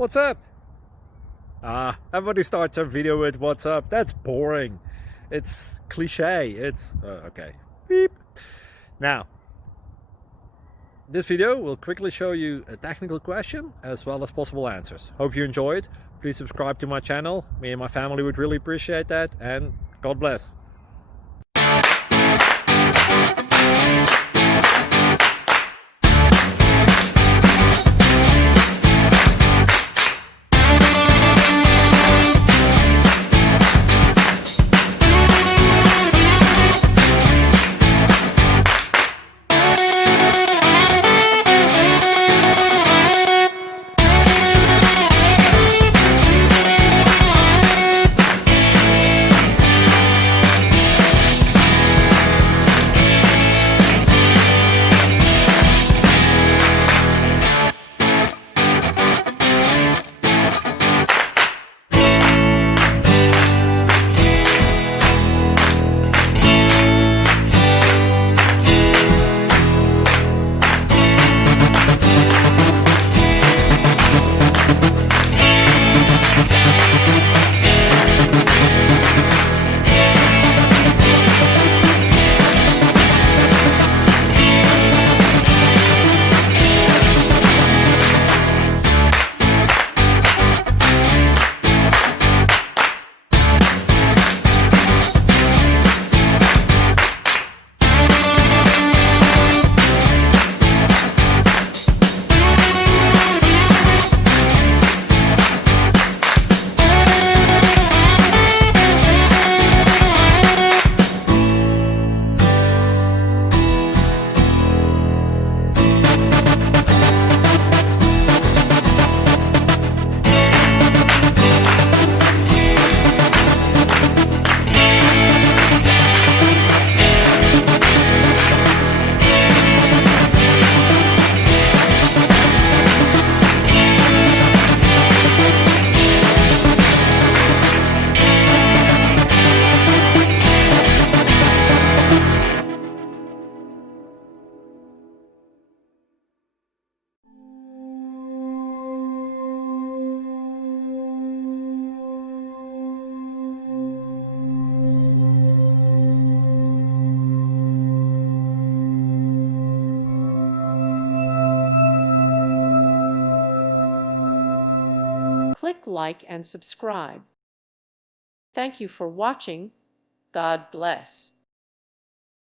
What's up? Everybody starts a video with what's up. That's boring. It's cliche. It's okay. Beep. Now, this video will quickly show you a technical question as well as possible answers. Hope you enjoyed. Please subscribe to my channel. Me and my family would really appreciate that, and God bless. Click like and subscribe. Thank you for watching. God bless.